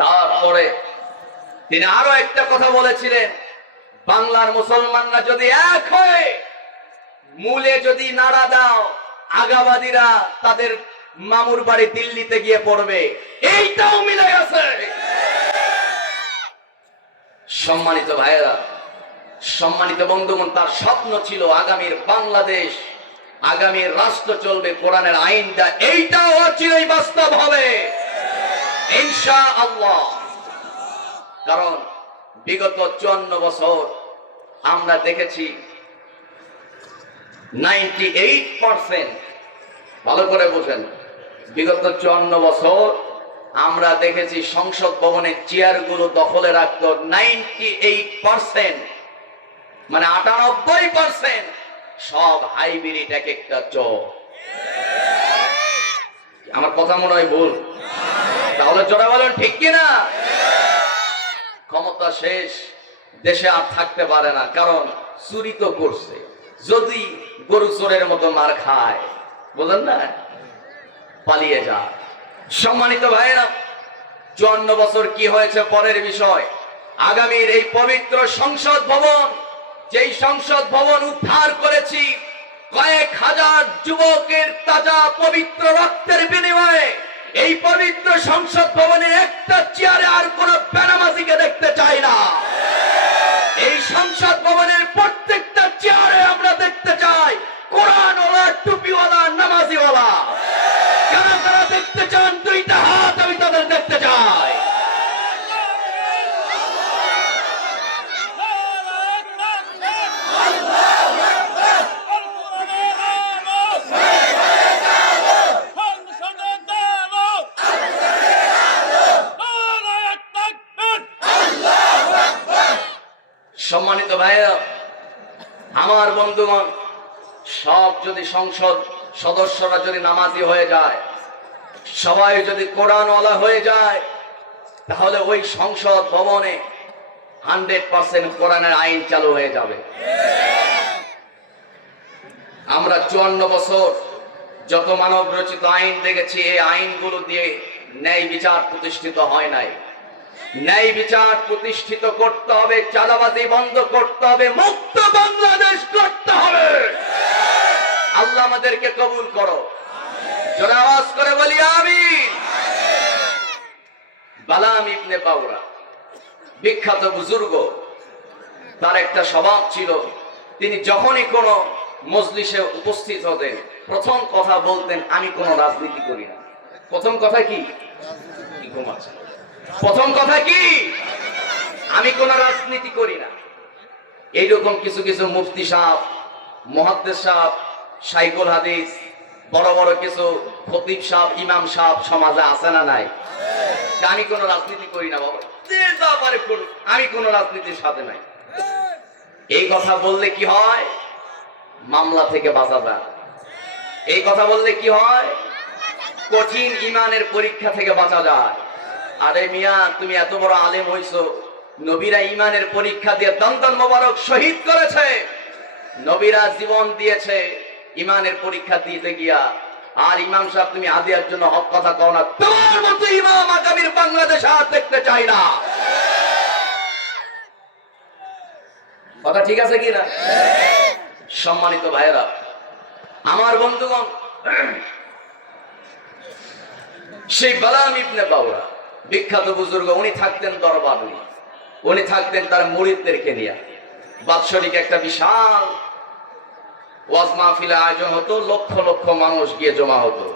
তারপরে তিনি আরো একটা কথা বলেছিলেন, বাংলার মুসলমানরা যদি এক হয়ে মূলে যদি নাড়া দাও, আগাবাদীরা তাদের মামুর বাড়ি দিল্লিতে গিয়ে পড়বে। এইটাও মিলে গেছে। সম্মানিত ভাইয়েরা, সম্মানিত বন্ধুগণ, তার স্বপ্ন ছিল আগামীর বাংলাদেশ, আগামীর রাষ্ট্র চলবে কোরআনের আইনটা। এইটাও অচিরেই বাস্তব হবে ইনশাআল্লাহ। কারণ বিগত 54 বছর আমরা দেখেছি 98%, ভালো করে বোঝেন, বিগত 54 বছর আমরা দেখেছি সংসদ ভবনের চেয়ারগুলো দখলে রাখত 98%, মানে 98% সব হাইব্রিড এক একটা চোর। আমার কথা মনে হয় ভুল? তাহলে জোরে বলেন ঠিক কিনা? ক্ষমতা শেষ, দেশে আর থাকতে পারে না, কারণ চুরি তো করছে। যদি গরু চোরের মতো মার খায়, বলেন না, পালিয়ে যা। সম্মানিত ভাইরা, 54 বছর কি হয়েছে পরের বিষয়। আগামীর এই পবিত্র সংসদ ভবন, যেই সংসদ ভবন উদ্ধার করেছি কয়েক হাজার যুবকের তাজা পবিত্র রক্তের বিনিময়ে, এই পবিত্র সংসদ ভবনের একটা চেয়ারে আর কোন বেনামাজিকে দেখতে চাই না। এই সংসদ ভবনের প্রত্যেকটা চেয়ারে আমরা দেখতে চাই কোরআনওয়ালা, টুপিওয়ালা, নামাজিওয়ালা। কারা কারা দেখতে চান দুইটা হাত আমি তাদের দেখতে চাই। সম্মানিত ভাইরা, আমার বন্ধুগণ, সব যদি সংসদ সদস্যরা যদি নামাজি হয়ে যায়, সবাই যদি কোরআনওয়ালা হয়ে যায়, তাহলে ওই সংসদ ভবনে 100% কোরআনের আইন চালু হয়ে যাবে। আমরা 54 বছর যত মানব রচিত আইন দেখেছি, এই আইনগুলো দিয়ে ন্যায় বিচার প্রতিষ্ঠিত হয় নাই। ন্যায় বিচার প্রতিষ্ঠিত করতে হবে, চাঁদাবাজি বন্ধ করতে হবে, মুক্ত বাংলাদেশ করতে হবে। আল্লাহ আমাদেরকে কবুল করো। জোরে আওয়াজ করে বলি আমিন। বালাম ইবনে বাউরা, বিখ্যাত বুজুর্গ, তার একটা স্বভাব ছিল, তিনি যখনই কোনো মজলিসে উপস্থিত হতেন প্রথম কথা বলতেন, আমি কোনো রাজনীতি করি না। প্রথম কথা কি? ঘুমাচ্ছে। প্রথম কথা কি? আমি কোন রাজনীতি করি না। এইরকম কিছু কিছু মুফতি সাহেব, মুহাদ্দিস সাহেব, শাইখুল হাদিস, বড় বড় কিছু খতিব সাহেব, ইমাম সাহেব সমাজে আছে না নাই? আমি কোন রাজনীতি করি না বাবা, যে যা পারে করুক, আমি কোন রাজনীতির সাথে নাই। এই কথা বললে কি হয়? মামলা থেকে বাঁচা যায়। এই কথা বললে কি হয়? কঠিন ইমানের পরীক্ষা থেকে বাঁচা যায়। আরে মিয়া, তুমি এত বড় আলেম হইছো, নবীরা ইমানের পরীক্ষা দিয়ে দন্তন মোবারক শহীদ করেছে, নবীরা জীবন দিয়েছে ইমানের পরীক্ষা দিতে গিয়া। আর ইমাম সাহেব তুমি আদিয়ার জন্য হক কথা কও না। তোমার মতো ইমাম আগামীর বাংলাদেশ আর দেখতে চাই না। কথা ঠিক আছে কিনা? সম্মানিত ভাইয়েরা, আমার বন্ধুগণ, সেই বালাম ইবনে বাউরা বিখ্যাত বুজুর্গ, উনি থাকতেন দরবারে, উনি থাকতেন তার মুরিদদেরকে নিয়ে। বাৎসরিক একটা বিশাল ওয়াজ মাহফিল আয়োজন হতো, লক্ষ লক্ষ মানুষ গিয়ে জমা হতো।